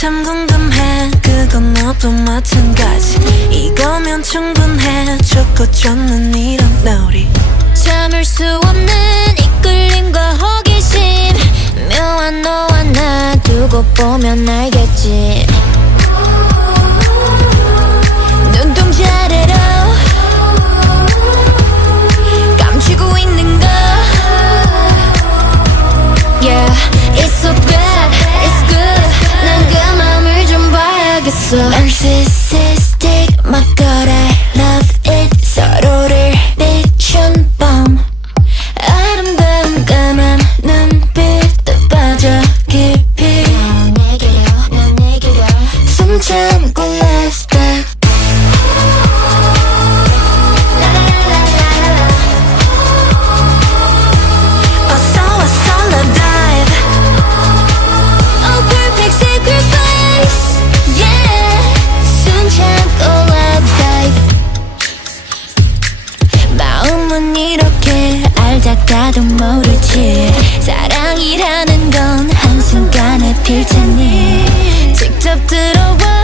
참 궁금해 그건 너도 마찬가지 이거면 충분해 좋고 좋는 이런 놀이 참을 수 없는 이끌림과 호기심 묘한 너와 나 두고 보면 알겠지 눈동자 아래로 감추고 있는 거 Yeah, it's so bad, it's good 난 그 맘을 좀 봐야겠어 Narcissistic, my god I love it 서로를 비춘 밤 아름다운 까만 눈빛도 빠져 깊이 난 내게로 숨 참고 last step 어서 와서 love dive Oh perfect sacrifice Yeah 숨 참고 love dive 마음은 이렇게 알다가도 모르지 사랑이라는 건 한순간에 필 테니 직접 들어와